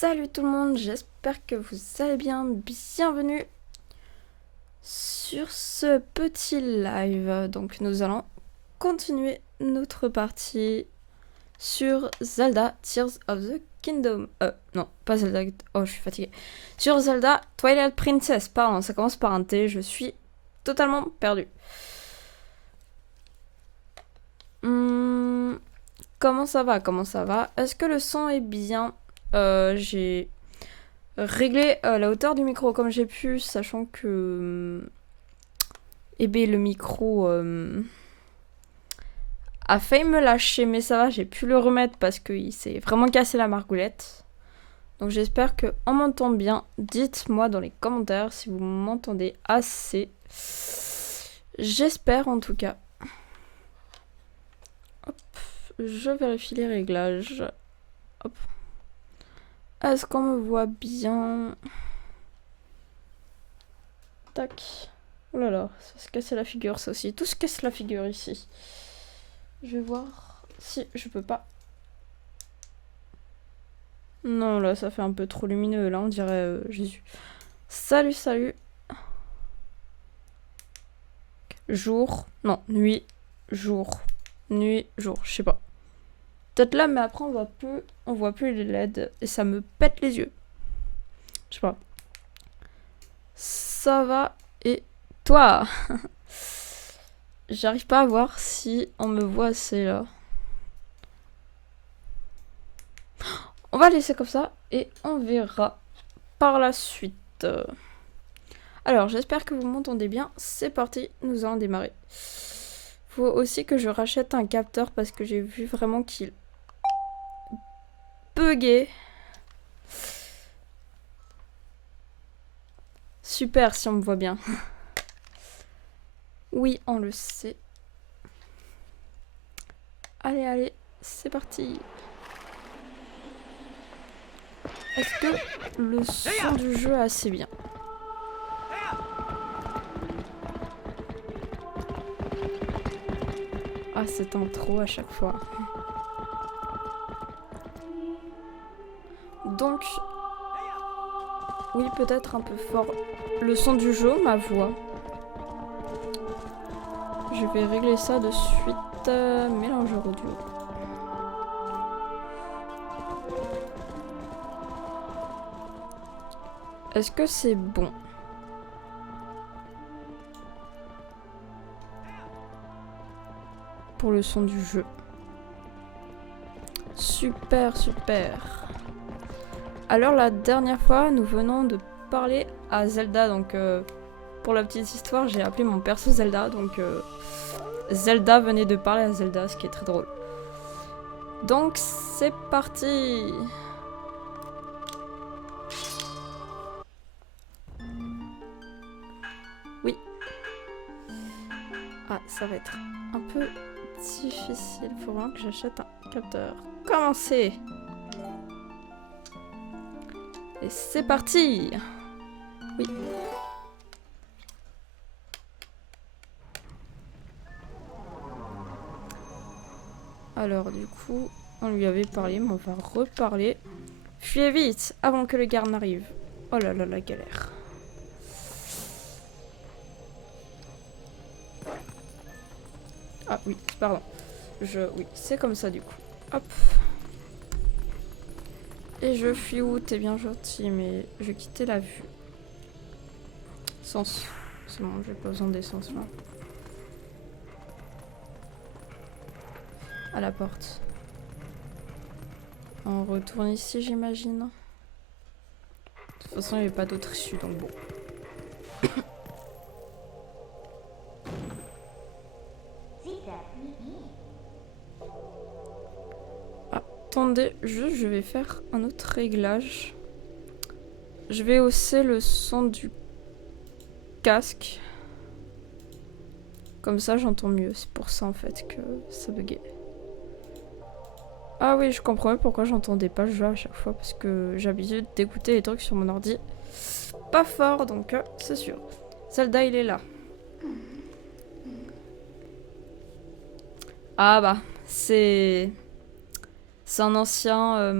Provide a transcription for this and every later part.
Salut tout le monde, j'espère que vous allez bien. Bienvenue sur ce petit live. Donc nous allons continuer notre partie sur Zelda Tears of the Kingdom. Non, pas Zelda. Oh, je suis fatiguée. Sur Zelda Twilight Princess. Pardon, ça commence par un T. Je suis totalement perdue. Comment ça va? Comment ça va? Est-ce que le son est bien? J'ai régler la hauteur du micro comme j'ai pu, sachant que le micro a failli me lâcher, mais ça va, j'ai pu le remettre parce qu'il s'est vraiment cassé la margoulette. Donc j'espère qu'on m'entend bien. Dites-moi dans les commentaires si vous m'entendez assez. J'espère en tout cas. Hop, je vérifie les réglages. Hop. Est-ce qu'on me voit bien? Tac. Oh là là, ça se casse la figure, ça aussi. Tout se casse la figure ici. Je vais voir si je peux pas. Non, là, ça fait un peu trop lumineux. Là, on dirait Jésus. Salut, salut. Jour. Non, nuit. Jour. Nuit, jour. Je sais pas. Peut-être là, mais après, on voit plus les LED. Et ça me pète les yeux. Je sais pas. Ça va. Et toi? J'arrive pas à voir si on me voit assez là. On va laisser comme ça et on verra par la suite. Alors, j'espère que vous m'entendez bien. C'est parti, nous allons démarrer. Faut aussi que je rachète un capteur parce que j'ai vu vraiment qu'il buguait. Super si on me voit bien. Oui, on le sait. Allez, allez, c'est parti. Est-ce que le son du jeu est assez bien? Ah, cette intro à chaque fois. Donc, oui, peut-être un peu fort. Le son du jeu, ma voix. Je vais régler ça de suite. Mélangeur audio. Est-ce que c'est bon? Pour le son du jeu. Super, super. Alors la dernière fois, nous venons de parler à Zelda. Donc pour la petite histoire, j'ai appelé mon perso Zelda. Donc Zelda venait de parler à Zelda, ce qui est très drôle. Donc c'est parti. Oui. Ah, ça va être un peu difficile. Faut vraiment que j'achète un capteur. Commencez. Et c'est parti. Oui. Alors du coup, on lui avait parlé, mais on va reparler. Fuyez vite avant que le garde n'arrive. Oh là là, la galère. Ah oui, pardon. Oui, c'est comme ça du coup. Hop. Et je fuis où? T'es bien gentil, mais je quittais la vue. Sens. C'est bon, j'ai pas besoin d'essence là. À la porte. On retourne ici, j'imagine. De toute façon, il n'y avait pas d'autre issue, donc bon. Attendez, je vais faire un autre réglage. Je vais hausser le son du casque. Comme ça, j'entends mieux. C'est pour ça, en fait, que ça buguait. Ah oui, je comprends pourquoi j'entendais pas le jeu à chaque fois. Parce que j'ai l'habitude d'écouter les trucs sur mon ordi. Pas fort, donc c'est sûr. Zelda, il est là. Ah bah, c'est un ancien...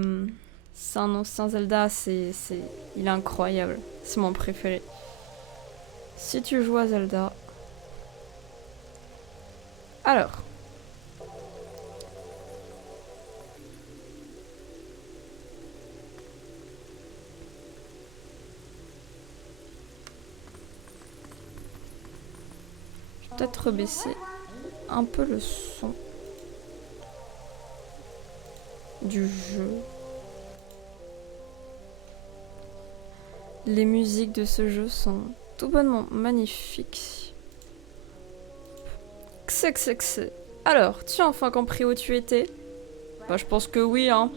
C'est un ancien Zelda, il est incroyable. C'est mon préféré. Si tu joues à Zelda... Alors... Je vais peut-être rebaisser un peu le son du jeu. Les musiques de ce jeu sont tout bonnement magnifiques. Xxx. Alors, tu as enfin compris où tu étais? Bah, je pense que oui, hein.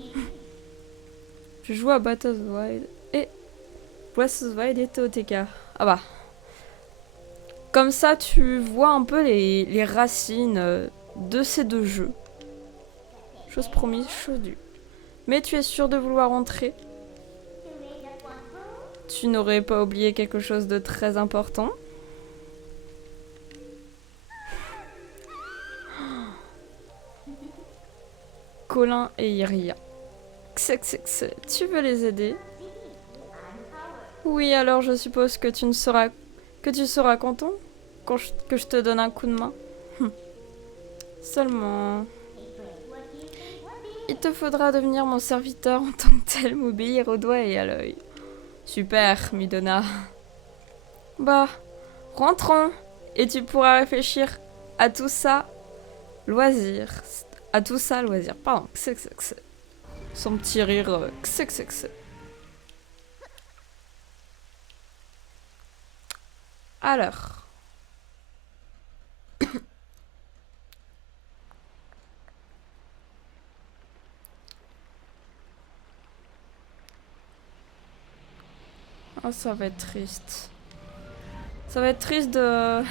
Je joue à Breath of the Wild et Breath of the Wild et TOTK. Ah bah. Comme ça, tu vois un peu les racines de ces deux jeux. Chose promise, chose due. Mais tu es sûr de vouloir entrer? Tu n'aurais pas oublié quelque chose de très important? Colin et Iria. Xxx, tu veux les aider? Oui, alors je suppose que tu seras content que je te donne un coup de main. Seulement... Il te faudra devenir mon serviteur en tant que tel, m'obéir au doigt et à l'œil. Super, Midona. Bah, rentrons et tu pourras réfléchir à tout ça, loisir. À tout ça, loisir. Pardon, xxx. Son petit rire, xxx. Alors... Oh, ça va être triste. Ça va être triste de...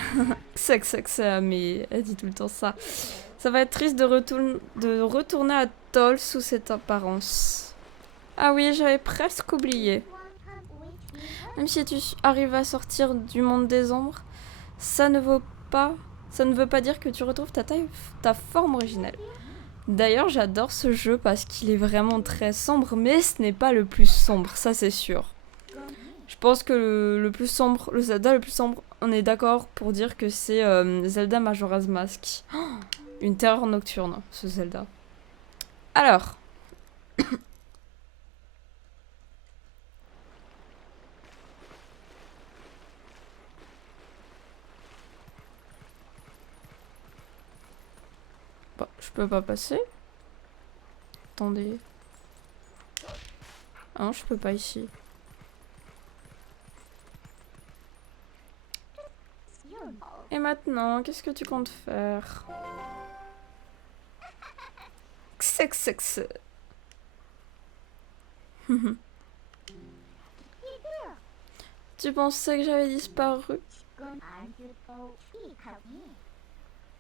xxx, mais elle dit tout le temps ça. Ça va être triste de retourner à Toll sous cette apparence. Ah oui, j'avais presque oublié. Même si tu arrives à sortir du monde des ombres, ça ne veut pas dire que tu retrouves ta forme originelle. D'ailleurs, j'adore ce jeu parce qu'il est vraiment très sombre, mais ce n'est pas le plus sombre, ça c'est sûr. Je pense que le plus sombre, le Zelda le plus sombre, on est d'accord pour dire que c'est Zelda Majora's Mask. Oh, une terreur nocturne, ce Zelda. Alors. Bon, je peux pas passer. Attendez. Ah non, je peux pas ici. Et maintenant, qu'est-ce que tu comptes faire? Xxx. Tu pensais que j'avais disparu?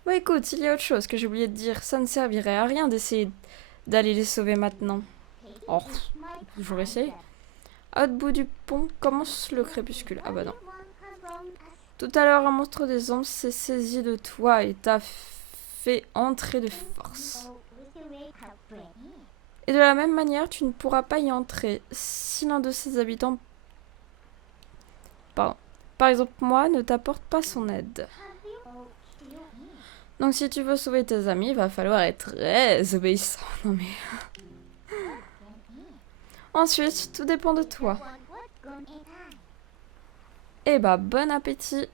Bah écoute, il y a autre chose que j'ai oublié de dire. Ça ne servirait à rien d'essayer d'aller les sauver maintenant. Oh, toujours essayer. À l'autre bout du pont commence le crépuscule. Ah bah non. Tout à l'heure, un monstre des ombres s'est saisi de toi et t'a fait entrer de force. Et de la même manière, tu ne pourras pas y entrer si l'un de ses habitants, par exemple moi, ne t'apporte pas son aide. Donc si tu veux sauver tes amis, il va falloir être très obéissant. Non mais... Ensuite, tout dépend de toi. Eh bah, bon appétit.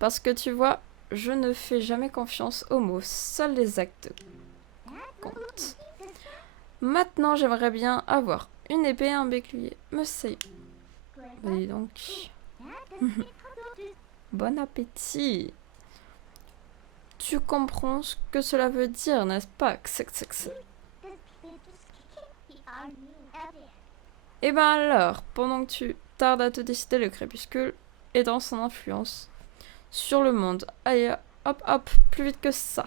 Parce que tu vois, je ne fais jamais confiance aux mots, seuls les actes comptent. Maintenant, j'aimerais bien avoir une épée et un béclier. Me sais. Bah, dis donc. Bon appétit. Tu comprends ce que cela veut dire, n'est-ce pas? Xxx. Et ben alors, pendant que tu tardes à te décider, le crépuscule est dans son influence sur le monde. Allez, hop hop, plus vite que ça.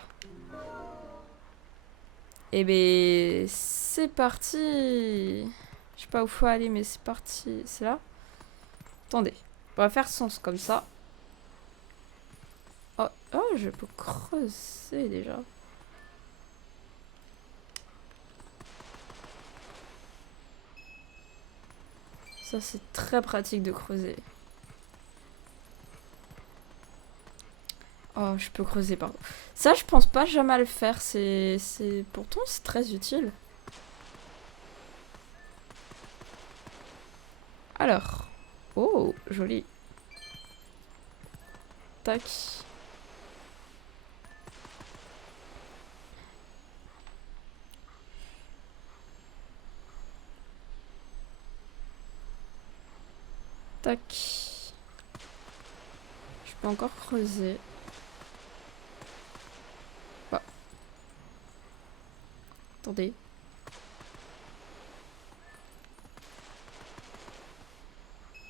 Et ben c'est parti. Je sais pas où faut aller, mais c'est parti. C'est là. Attendez, on va faire sens comme ça. Oh, oh, je peux creuser déjà. Ça, c'est très pratique de creuser. Oh, je peux creuser, pardon. Ça, je pense pas jamais à le faire. Pourtant, c'est très utile. Alors. Oh, joli. Tac. Tac. Je peux encore creuser. Oh. Attendez.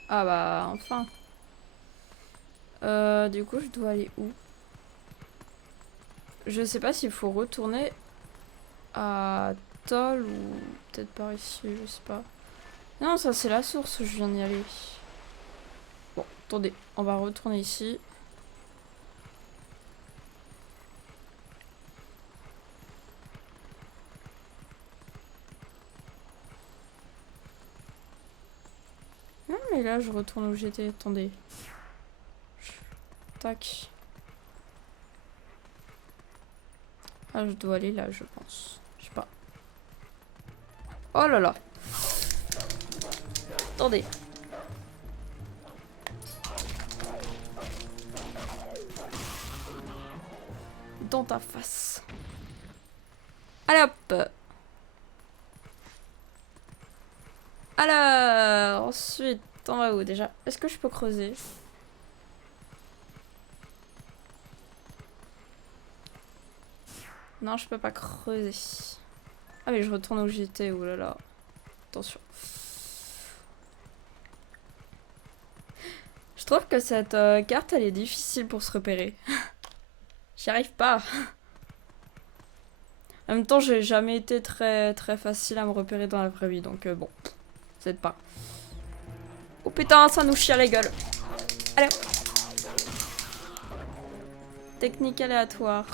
Ah bah, enfin. Du coup, je dois aller où? Je sais pas s'il faut retourner à Toll ou peut-être par ici, je sais pas. Non, ça c'est la source où je viens d'y aller. Bon, attendez, on va retourner ici. Non, mais là, je retourne où j'étais. Attendez. Tac. Ah, je dois aller là, je pense. Je sais pas. Oh là là. Attendez. Dans ta face. Allez hop. Alors, ensuite, on va où déjà? Est-ce que je peux creuser? Non, je peux pas creuser. Ah mais je retourne où j'étais, oulala. Attention. Je trouve que cette carte, elle est difficile pour se repérer. J'y arrive pas. En même temps, j'ai jamais été très facile à me repérer dans la vraie vie, donc bon, c'est pas. Oh putain, ça nous chie à la gueule. Allez. Technique aléatoire.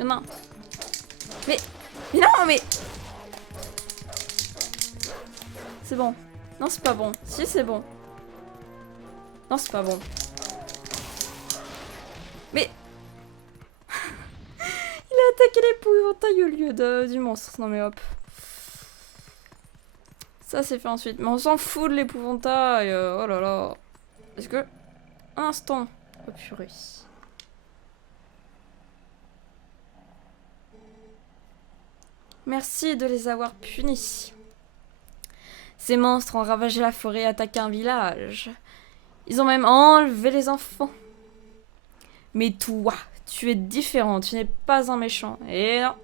Non. Mais non, mais... C'est bon. Non, c'est pas bon. Si, c'est bon. Non, c'est pas bon. Mais... Il a attaqué l'épouvantail au lieu du monstre. Non mais hop. Ça c'est fait ensuite. Mais on s'en fout de l'épouvantail. Oh là là. Est-ce que... Un instant. Oh purée. Merci de les avoir punis. Ces monstres ont ravagé la forêt et attaqué un village. Ils ont même enlevé les enfants. Mais toi, tu es différent, tu n'es pas un méchant. Et non,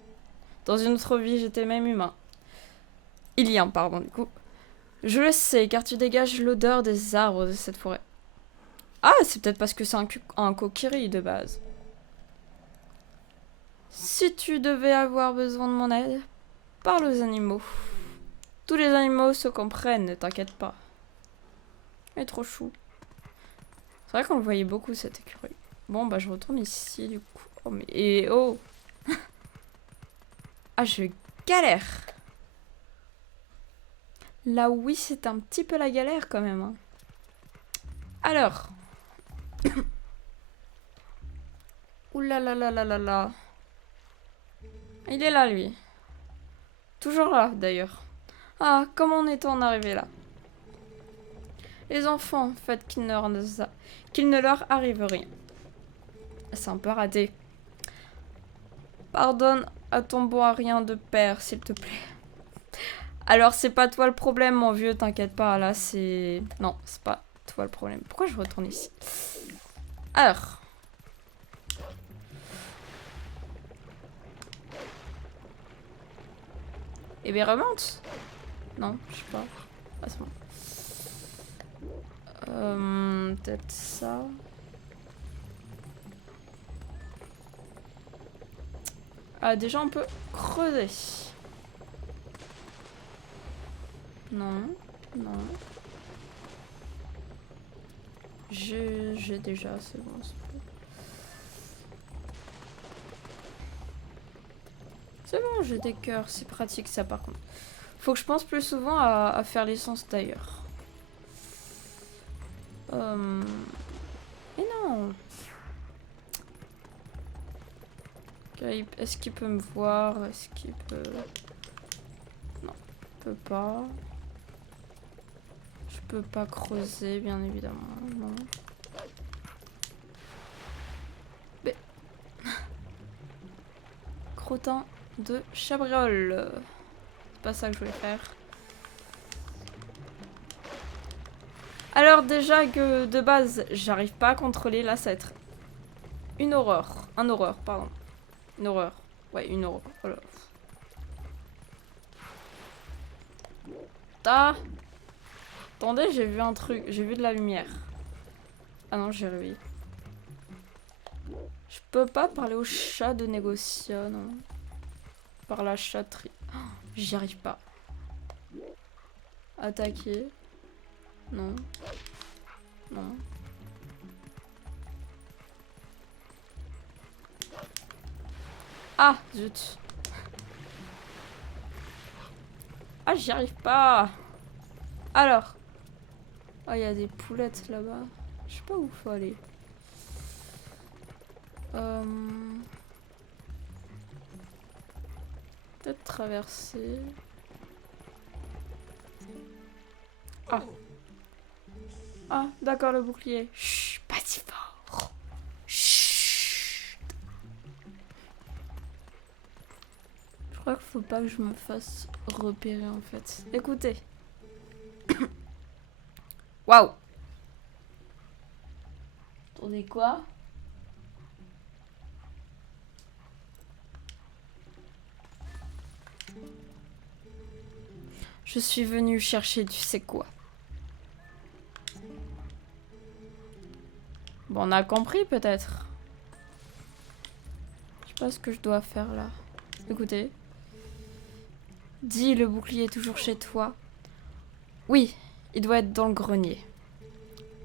dans une autre vie, j'étais même humain. Il y a un pardon, du coup. Je le sais, car tu dégages l'odeur des arbres de cette forêt. Ah, c'est peut-être parce que c'est un kokiri de base. Si tu devais avoir besoin de mon aide, parle aux animaux. Tous les animaux se comprennent, ne t'inquiète pas. Elle est trop chou. C'est vrai qu'on le voyait beaucoup, cette écureuil. Bon, bah je retourne ici, du coup. Oh, mais... Et oh. Ah, je galère. Là, oui, c'est un petit peu la galère, quand même. Hein. Alors. Ouh là là là là là là. Il est là, lui. Toujours là, d'ailleurs. Ah, comment on est-on arrivé là? Les enfants, faites qu'il ne leur arrive rien. C'est un peu raté. Pardonne à ton bon à rien de père, s'il te plaît. Alors, c'est pas toi le problème, mon vieux, t'inquiète pas. Là, c'est... Non, c'est pas toi le problème. Pourquoi je retourne ici? Alors... Eh bien, remonte. Non, je sais pas. Ah, c'est bon. Peut-être ça. Ah, déjà, on peut creuser. Non, non. J'ai déjà, c'est bon. C'est bon, j'ai des cœurs, c'est pratique ça par contre. Faut que je pense plus souvent à faire l'essence d'ailleurs. Mais non. Okay, est-ce qu'il peut me voir? Est-ce qu'il peut... Non, il peut pas. Je peux pas creuser, bien évidemment. Non. Mais... Crottin de chabriole. C'est pas ça que je voulais faire. Alors déjà que de base, j'arrive pas à contrôler, là ça va être une horreur. Un horreur, pardon. Une horreur. Ouais, une horreur. Voilà. Ah. Attendez, j'ai vu un truc. J'ai vu de la lumière. Ah non, j'ai réveillé. Je peux pas parler au chat de négocier, non. Par la chatterie. Oh, j'y arrive pas. Attaquer. Non. Non. Ah, zut. Ah, j'y arrive pas. Alors. Ah, il y a des poulettes là-bas. Je sais pas où faut aller. Peut-être traverser. Ah. Ah, d'accord, le bouclier. Chut, pas si fort. Chut. Je crois qu'il faut pas que je me fasse repérer en fait. Écoutez. Waouh. Attendez quoi? Je suis venue chercher tu sais quoi. Bon, on a compris peut-être. Je sais pas ce que je dois faire là. Écoutez. Dis, le bouclier est toujours chez toi. Oui, il doit être dans le grenier.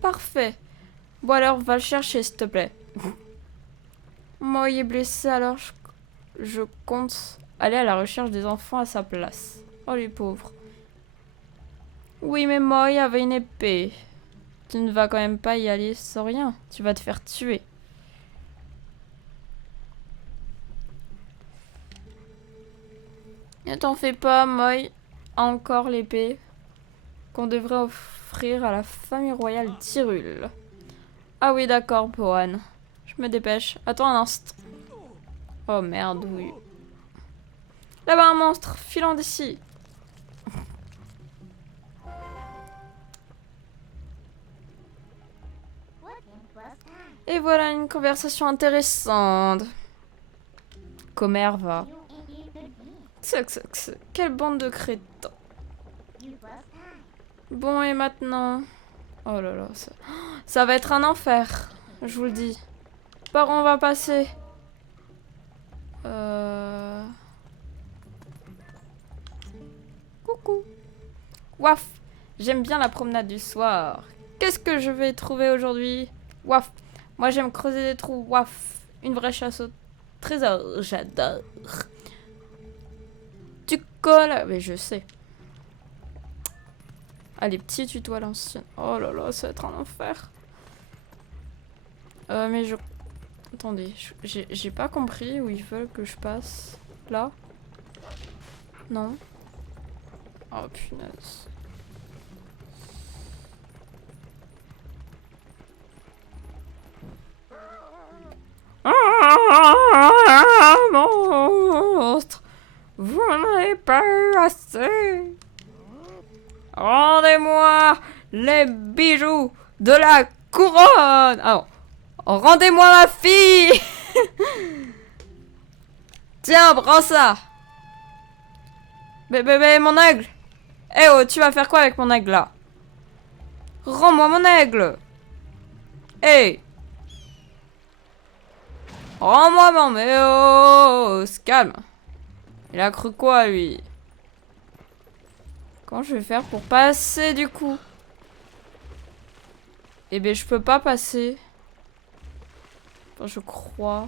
Parfait. Bon alors, va le chercher s'il te plaît. Moi, il est blessé alors je compte aller à la recherche des enfants à sa place. Oh les pauvres. Oui, mais moi, il avait une épée. Tu ne vas quand même pas y aller sans rien. Tu vas te faire tuer. Ne t'en fais pas, Moy a encore l'épée qu'on devrait offrir à la famille royale d'Hyrule. Ah oui, d'accord, Bohan. Je me dépêche. Attends un instant. Oh merde, oui. Là-bas, un monstre. Filant d'ici. Et voilà une conversation intéressante. Comer va. Quelle bande de crétins. Bon, et maintenant... Oh là là, ça va être un enfer. Je vous le dis. Par où on va passer? Coucou. Waf. J'aime bien la promenade du soir. Qu'est-ce que je vais trouver aujourd'hui? Waf. Moi, j'aime creuser des trous. Waf. Une vraie chasse au trésor. J'adore. Tu colles. Mais je sais. Allez, petit tuto à l'ancienne. Oh là là, ça va être un enfer. Mais je... Attendez, j'ai pas compris où ils veulent que je passe. Là? Non? Oh punaise. Ah, monstre! Vous n'en avez pas eu assez! Rendez-moi les bijoux de la couronne! Ah, rendez-moi ma fille! Tiens, prends ça! Mais mon aigle! Eh oh, tu vas faire quoi avec mon aigle là? Rends-moi mon aigle! Eh! Rends-moi mon... Mais oh! Se calme! Il a cru quoi lui? Comment je vais faire pour passer du coup? Eh ben je peux pas passer. Enfin, je crois.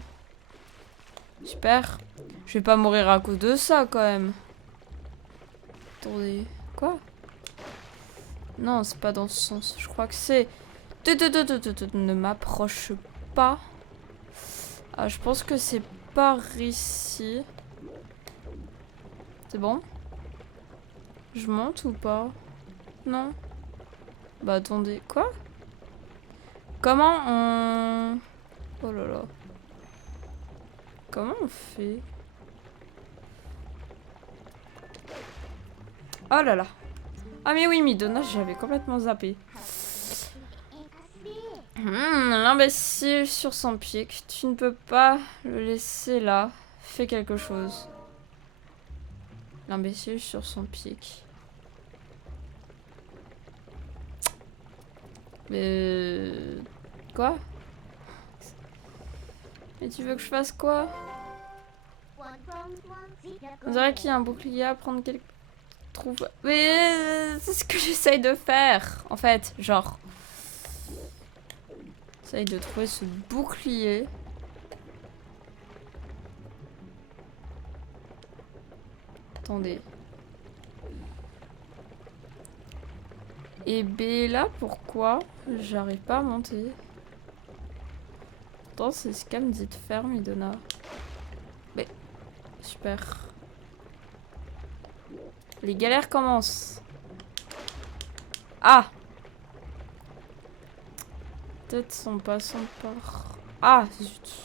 J'espère. Je vais pas mourir à cause de ça quand même. Attendez. Quoi? Non, c'est pas dans ce sens. Je crois que c'est... Ne m'approche pas. Ah, je pense que c'est par ici. C'est bon? Je monte ou pas? Non? Bah attendez, quoi? Comment on... Oh là là. Comment on fait? Oh là là. Ah mais oui, Midona, j'avais complètement zappé. L'imbécile sur son pic. Tu ne peux pas le laisser là. Fais quelque chose. L'imbécile sur son pic. Mais... Quoi? Mais tu veux que je fasse quoi? On dirait qu'il y a un bouclier à prendre quelque... Trouve... Mais c'est ce que j'essaye de faire. En fait, genre... J'essaye de trouver ce bouclier. Attendez. Et B là, pourquoi j'arrive pas à monter? Pourtant, c'est ce qu'elle me dit de faire, Midona. Mais, super. Les galères commencent. Ah! Peut-être son passant par... Ah, zut.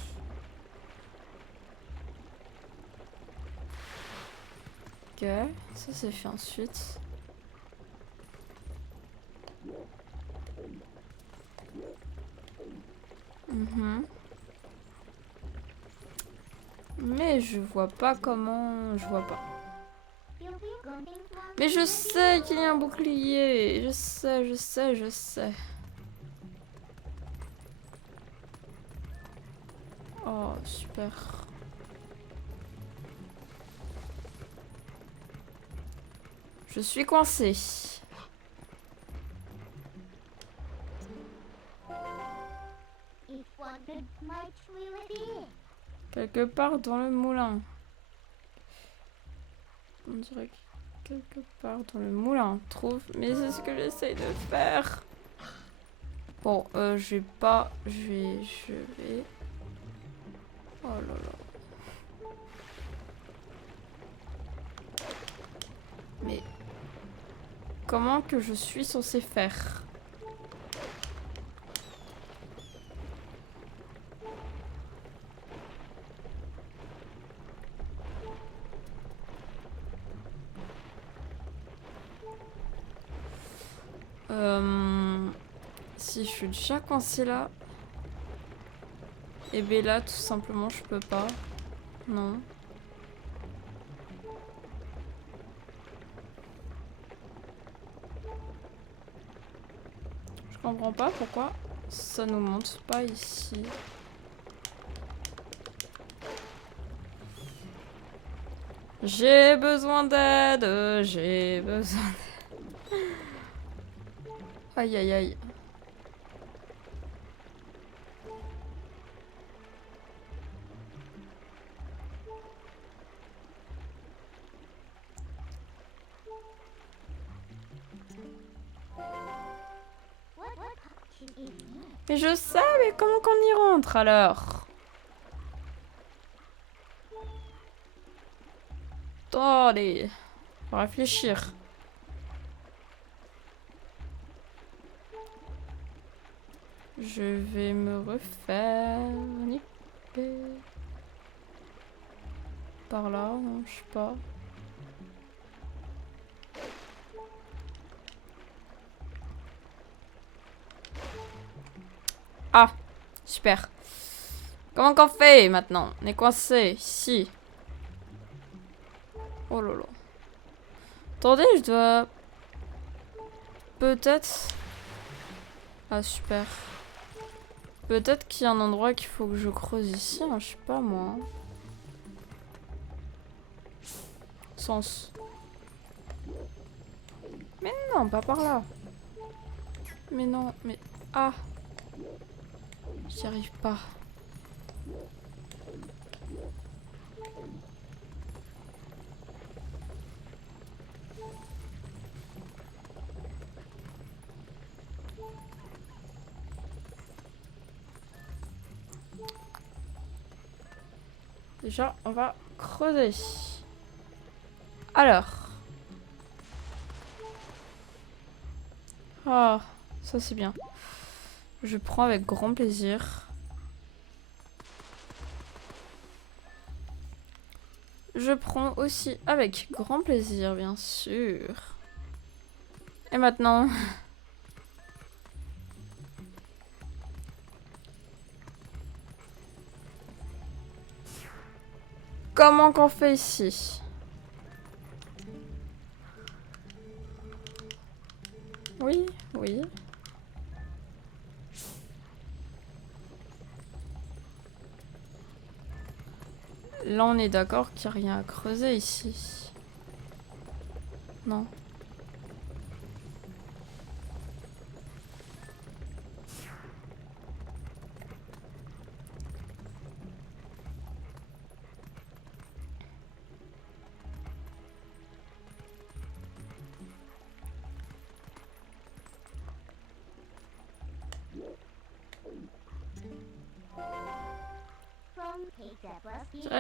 Ok, ça c'est fait ensuite. Mais je vois pas comment... Je vois pas. Mais je sais qu'il y a un bouclier. Je sais. Oh, super. Je suis coincée. Quelque part dans le moulin. On dirait que quelque part dans le moulin. Trouve. Mais c'est ce que j'essaye de faire. Bon, je vais pas... Je vais... Oh là là. Mais... Comment que je suis censée faire? Si je suis déjà coincée là... Et bien là, tout simplement, je peux pas. Non. Je comprends pas pourquoi ça nous monte pas ici. J'ai besoin d'aide, j'ai besoin d'aide. Aïe aïe aïe. Mais je sais, mais comment qu'on y rentre alors? Attendez, faut réfléchir. Je vais me refaire niquer. Par là, non, je sais pas. Ah, super. Comment qu'on fait maintenant? On est coincé ici. Oh là là. Attendez, je dois... Peut-être... Ah, super. Peut-être qu'il y a un endroit qu'il faut que je creuse ici, hein, je sais pas moi. Sens. Mais non, pas par là. Mais non, mais... Ah. J'y arrive pas. Déjà, on va creuser. Alors. Ah, ça c'est bien. Je prends avec grand plaisir. Je prends aussi avec grand plaisir, bien sûr. Et maintenant... Comment qu'on fait ici? Oui, oui. Là, on est d'accord qu'il n'y a rien à creuser ici. Non.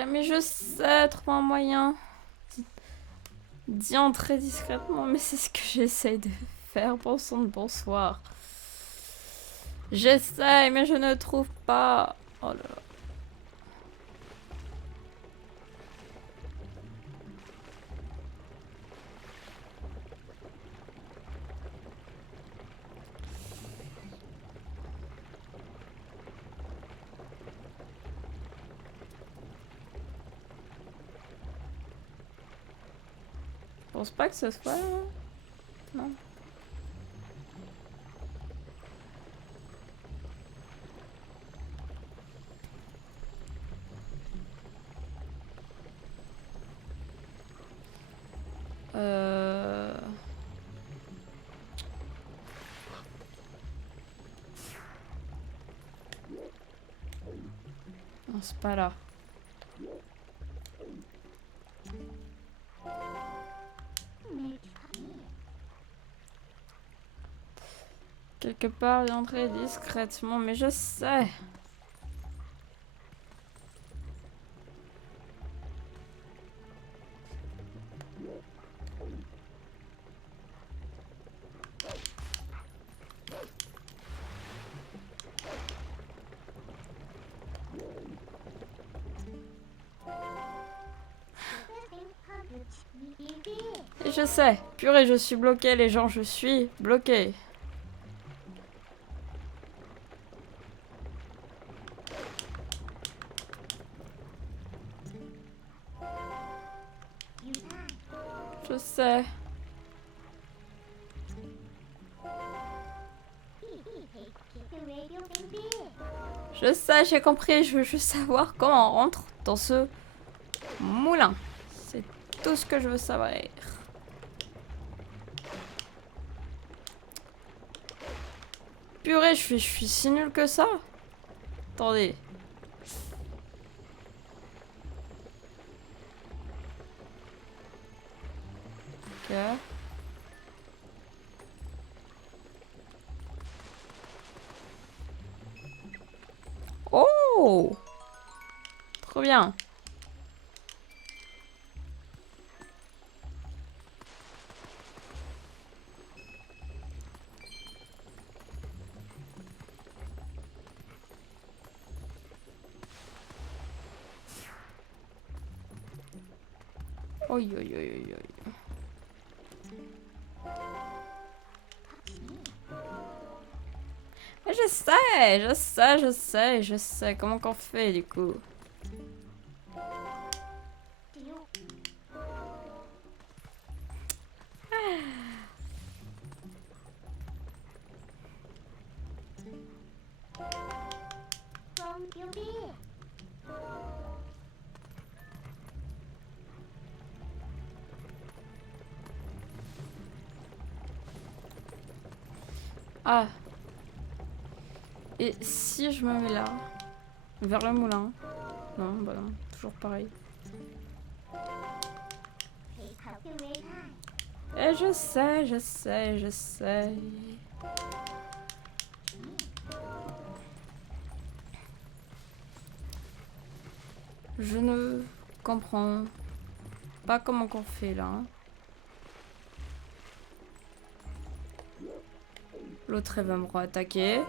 Mais je sais, trouver un moyen d'y entrer discrètement, mais c'est ce que j'essaye de faire. Bon sang de bonsoir. J'essaye, mais je ne trouve pas. Oh là là. Je pense pas que ce soit... Non. Non, c'est pas là. Quelque part, d'y entrer discrètement, mais je sais. Et je sais. Purée, je suis bloquée, les gens, je suis bloquée. Je sais. Je sais, j'ai compris. Je veux juste savoir comment on rentre dans ce moulin. C'est tout ce que je veux savoir. Purée, je suis si nulle que ça. Attendez. Ok. Oh! Trop bien. Oi, oi, oi, oi, oi. Mais je sais. Comment qu'on fait du coup? Ah. Et si je me mets là, vers le moulin? Non, bah non, toujours pareil. Et je sais. Je ne comprends pas comment qu'on fait là. Hein. L'autre elle va me re-attaquer.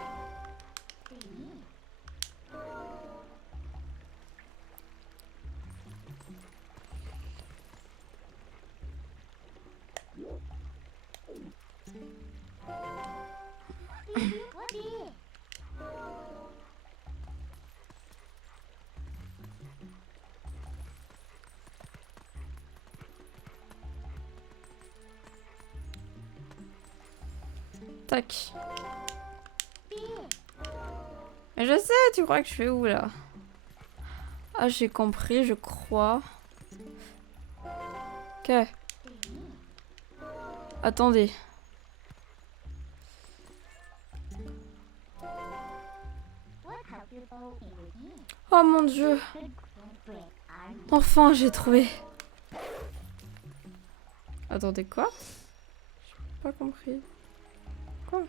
Tac. Mais je sais, tu crois que je fais où là? Ah, j'ai compris, je crois. Ok. Attendez. Oh mon dieu. Enfin, j'ai trouvé. Attendez, quoi? J'ai pas compris. Quoi?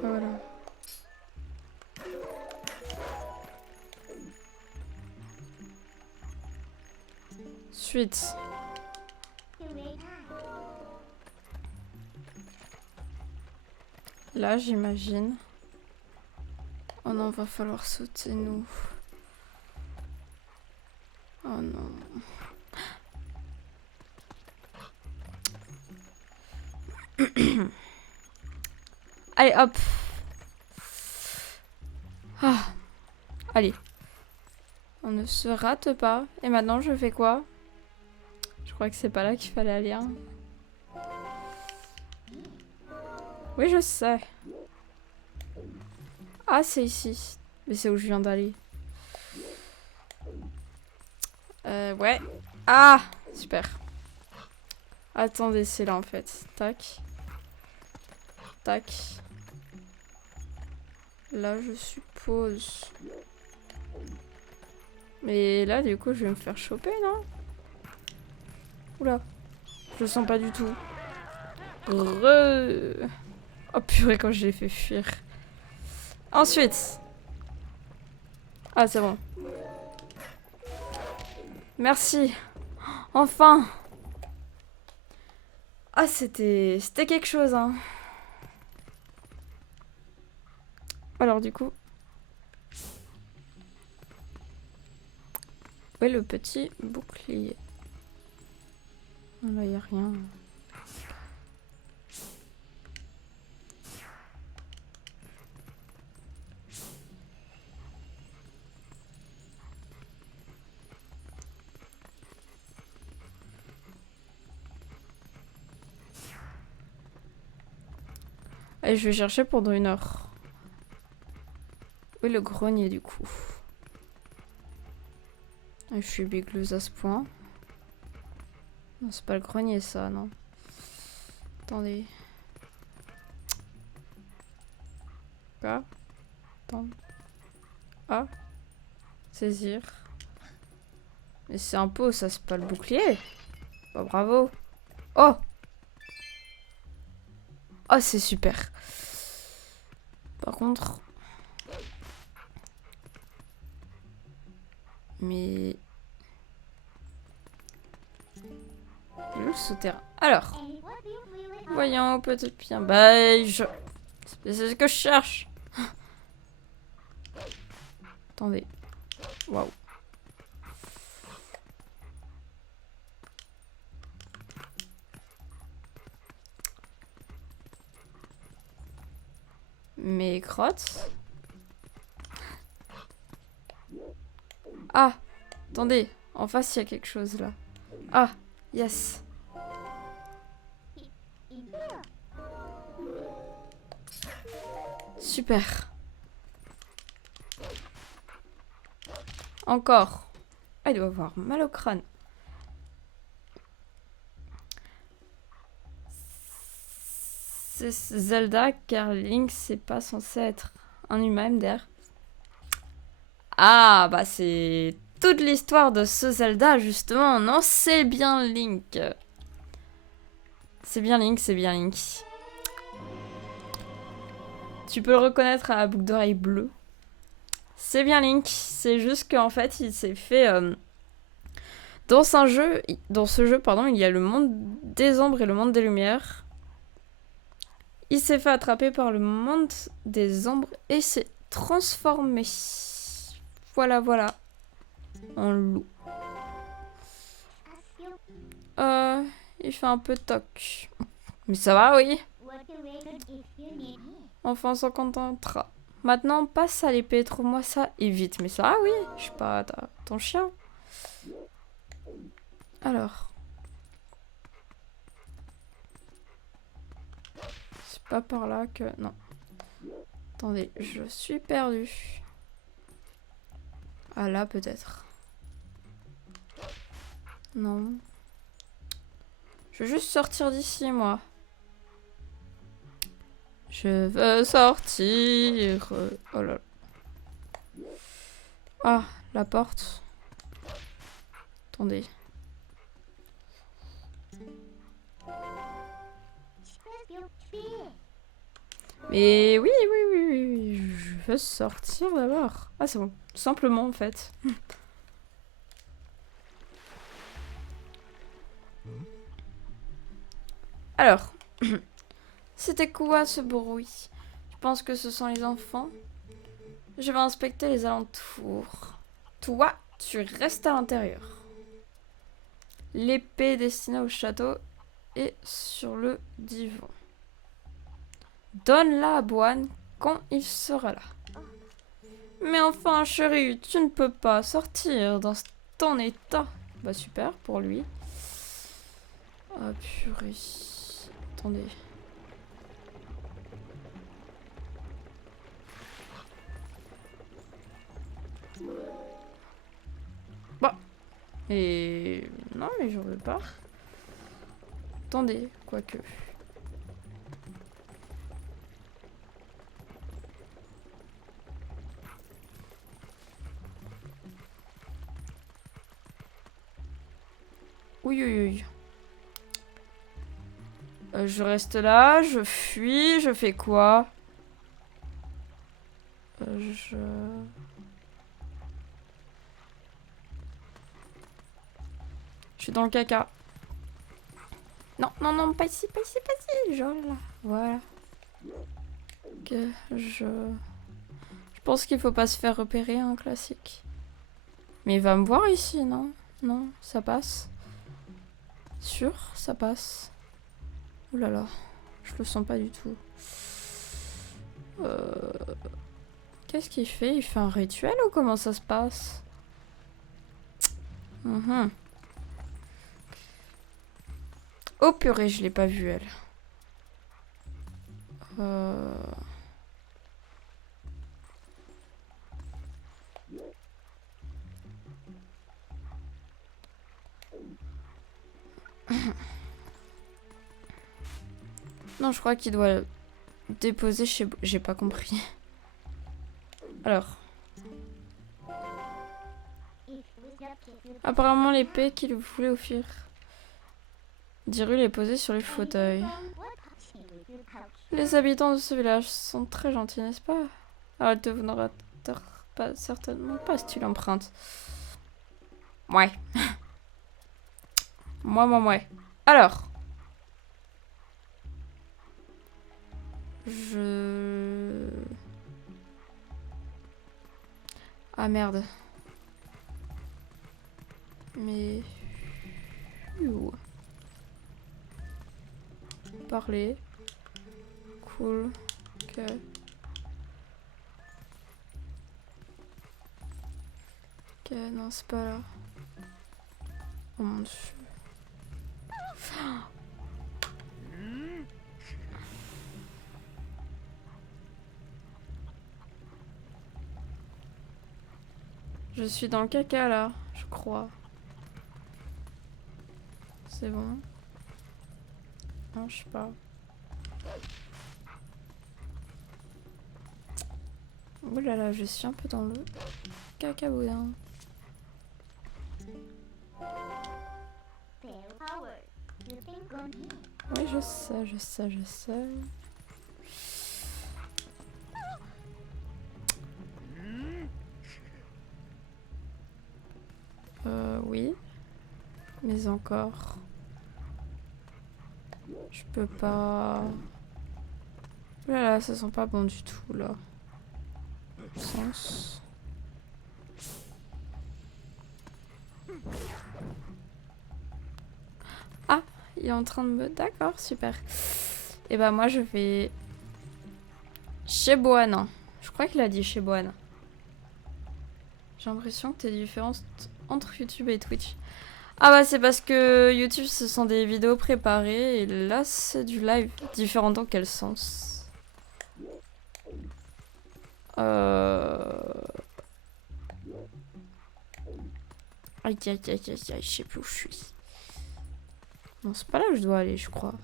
Voilà. Suite. Là, j'imagine. Oh non, va falloir sauter, nous. Oh non. Allez, hop. Ah. Allez. On ne se rate pas. Et maintenant, je fais quoi? Je crois que c'est pas là qu'il fallait aller. Hein. Oui, je sais. Ah, c'est ici. Mais c'est où je viens d'aller. Ouais. Ah, super. Attendez, c'est là en fait. Tac. Tac. Là, je suppose. Mais là, du coup, je vais me faire choper, non? Oula. Je le sens pas du tout. Oh purée, quand je l'ai fait fuir. Ensuite. Ah, c'est bon. Merci. Enfin. Ah, c'était quelque chose, hein. Alors, du coup. Où est le petit bouclier? Là, il n'y a rien. Allez, je vais chercher pendant 1 heure. Où est le grenier, du coup? Je suis bigleuse à ce point. Non, c'est pas le grenier, ça, non. Attendez. Quoi? Attends. Ah. Saisir. Mais c'est un pot, ça, c'est pas le bouclier. Bah, bravo. Oh! Oh, c'est super. Par contre... Mais... Il est où le souterrain? Alors. Voyons, peut-être bien beige. C'est ce que je cherche. Attendez. Waouh. Mes crottes. Ah, attendez. En face, il y a quelque chose là. Ah, yes. Super. Encore. Ah, il doit avoir mal au crâne. c'est Zelda, car Link, c'est pas censé être un humain MDR. Ah, bah c'est toute l'histoire de ce Zelda, justement. Non, c'est bien Link. C'est bien Link, c'est bien Link. Tu peux le reconnaître à la boucle d'oreille bleue. C'est bien Link. C'est juste qu'en fait, il s'est fait... Dans ce jeu, il y a le monde des ombres et le monde des lumières. Il s'est fait attraper par le monde des ombres et s'est transformé. Voilà, voilà. En loup. Il fait un peu toc. Mais ça va, oui. Enfin, on s'en contentera. Maintenant, passe à l'épée, trouve-moi ça et vite. Mais ça va, oui. Je suis pas ton chien. Alors. C'est pas par là que... Non. Attendez, je suis perdue. Ah là, peut-être. Non. Je veux juste sortir d'ici, moi. Je veux sortir. Oh là là. Ah, la porte. Attendez. Mais oui, je veux sortir d'abord. Ah, c'est bon. Tout simplement, en fait. Alors. C'était quoi ce bruit? Je pense que ce sont les enfants. Je vais inspecter les alentours. Toi, tu restes à l'intérieur. L'épée destinée au château est sur le divan. Donne-la à Boine quand il sera là. Mais enfin, chérie, tu ne peux pas sortir dans ton état. Bah super pour lui. Ah purée. Attendez. Bah. Et... Non mais j'en veux pas. Attendez, quoique... Oui, oui, oui. Je reste là, je fuis, je fais quoi? Je suis dans le caca. Non, non, non, pas ici, pas ici, pas ici. Genre là. Voilà. Ok, je pense qu'il faut pas se faire repérer, hein, classique. Mais il va me voir ici, non? Non, ça passe. Sûr, ça passe. Ouh là là, je le sens pas du tout. Qu'est-ce qu'il fait? Il fait un rituel ou comment ça se passe? Oh purée, je l'ai pas vue elle. Non, je crois qu'il doit déposer chez... J'ai pas compris. Alors. Apparemment, l'épée qu'il voulait offrir. Dirul est posée sur les fauteuils. Les habitants de ce village sont très gentils, n'est-ce pas? Ah, vous n'aurez pas certainement pas si tu l'empruntes. Ouais. Ouais. Alors. Ah merde. Mais... Parler. Cool. Ok. Ok, non, c'est pas là. Oh mon dieu. Je suis dans le caca là, je crois. C'est bon. Non, je sais pas. Oh là là, je suis un peu dans le cacaboudin. Oui, je sais, je sais, je sais. Oui. Mais encore. Je peux pas... Oh là là, ça sent pas bon du tout, là. Sens. Ah, il est en train de me... D'accord, super. Et bah moi, je vais... Chez Boan. Je crois qu'il a dit chez Boan. J'ai l'impression que t'es différente entre YouTube et Twitch. Ah bah c'est parce que YouTube ce sont des vidéos préparées et là c'est du live. Différent dans quel sens? Aïe aïe aïe aïe aïe, je sais plus où je suis. Non c'est pas là où je dois aller je crois.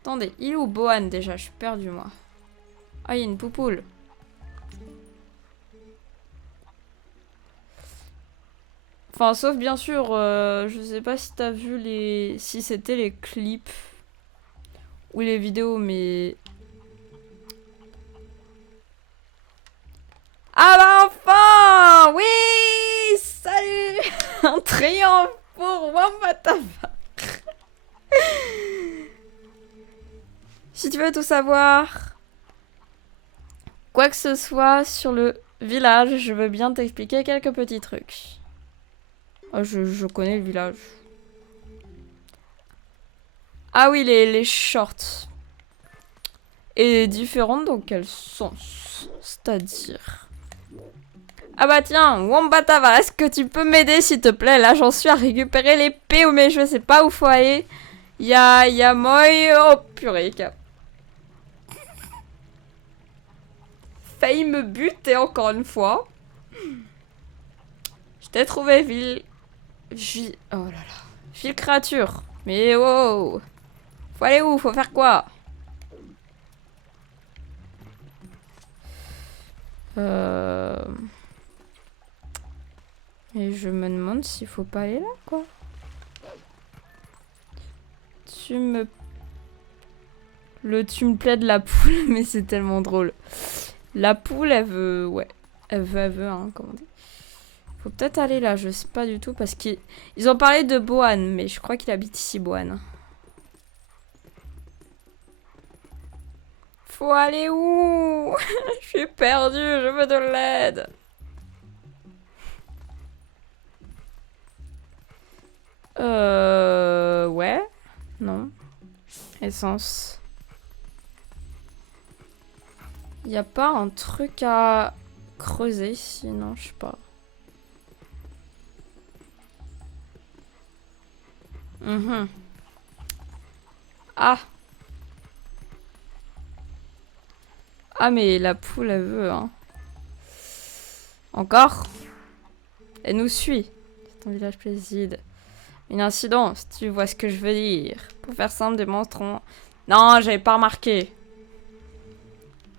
Attendez, il est où Boan déjà? Je suis perdue moi. Ah il y a une poupoule. Enfin, sauf bien sûr, je sais pas si t'as vu les... Si c'était les clips ou les vidéos, mais... Ah bah enfin! Oui! Salut! Un triomphe pour Wambatava! Si tu veux tout savoir, quoi que ce soit sur le village, je veux bien t'expliquer quelques petits trucs. Oh, je connais le village. Ah oui, les shorts. Et différentes dans quel sens? C'est-à-dire... Ah bah tiens, Wambatava, est-ce que tu peux m'aider s'il te plaît? Là j'en suis à récupérer l'épée, mais je sais pas où faut aller. Y'a moi... Oh purée. Failli me buter encore une fois. Je t'ai trouvé, oh là là. Ville créature. Mais wow. Faut aller où? Faut faire quoi? Et je me demande s'il faut pas aller là, quoi. Tu me plais de la poule, mais c'est tellement drôle. La poule, elle veut... Ouais. Elle veut, hein, comment dire. Faut peut-être aller là, je sais pas du tout, parce qu'ils ont parlé de Boan, mais je crois qu'il habite ici, Boan. Faut aller où? Je suis perdue, je veux de l'aide. Ouais. Non. Essence. Y a pas un truc à creuser ici? Non, je sais pas. Ah. Ah mais la poule elle veut hein. Encore? Elle nous suit. C'est un village plaiside. Une incidence, tu vois ce que je veux dire. Pour faire simple, démonstrons... Non, j'avais pas remarqué.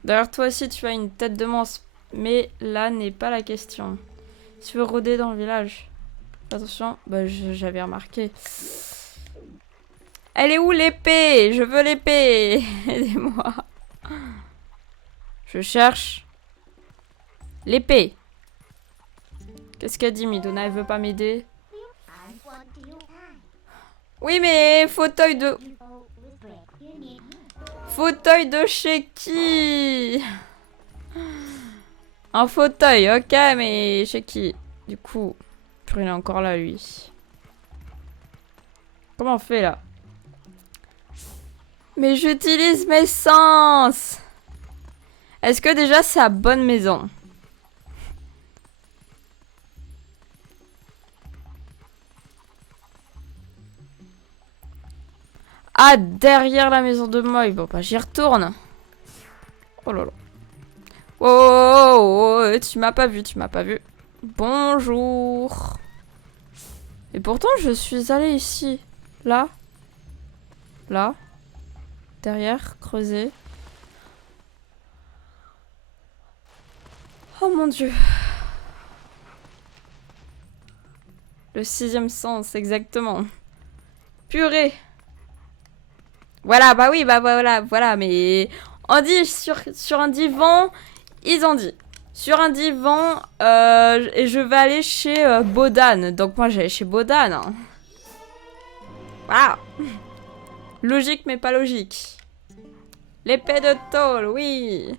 D'ailleurs, toi aussi, tu as une tête de monstre. Mais là n'est pas la question. Tu veux rôder dans le village? Attention, bah j'avais remarqué. Elle est où l'épée? Je veux l'épée. Aidez-moi. Je cherche l'épée. Qu'est-ce qu'elle dit, Midona? Elle veut pas m'aider? Oui, mais fauteuil de... Fauteuil de chez qui? Un fauteuil, ok, mais chez qui? Du coup, il est encore là, lui. Comment on fait, là? Mais j'utilise mes sens! Est-ce que déjà, c'est la bonne maison? Ah, derrière la maison de Moy. Bon, bah, j'y retourne. Oh là là. Oh, oh, oh, oh, tu m'as pas vu, tu m'as pas vu. Bonjour. Et pourtant, je suis allée ici. Là. Là. Derrière, creuser. Oh mon dieu. Le 6e sens, exactement. Purée. Voilà, bah oui, bah voilà, mais... On dit sur un divan, ils ont dit. Sur un divan, et je vais aller chez Bodan. Donc moi, j'allais chez Bodan. Hein. Voilà. Logique, mais pas logique. L'épée de tôle, oui.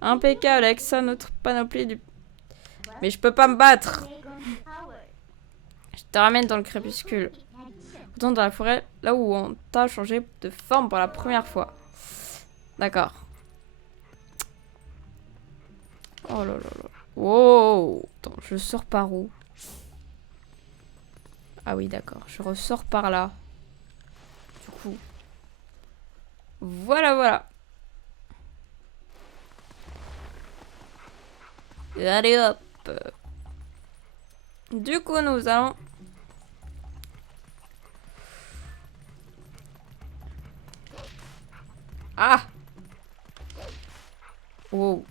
Impeccable avec ça, notre panoplie du... Mais je peux pas me battre. Je te ramène dans le crépuscule. Retourne dans la forêt, là où on t'a changé de forme pour la première fois. D'accord. Oh là là là. Wow. Attends, je sors par où? Ah oui, d'accord. Je ressors par là. Du coup. Voilà, voilà. Et allez hop. Du coup, nous allons... Ah! Wow.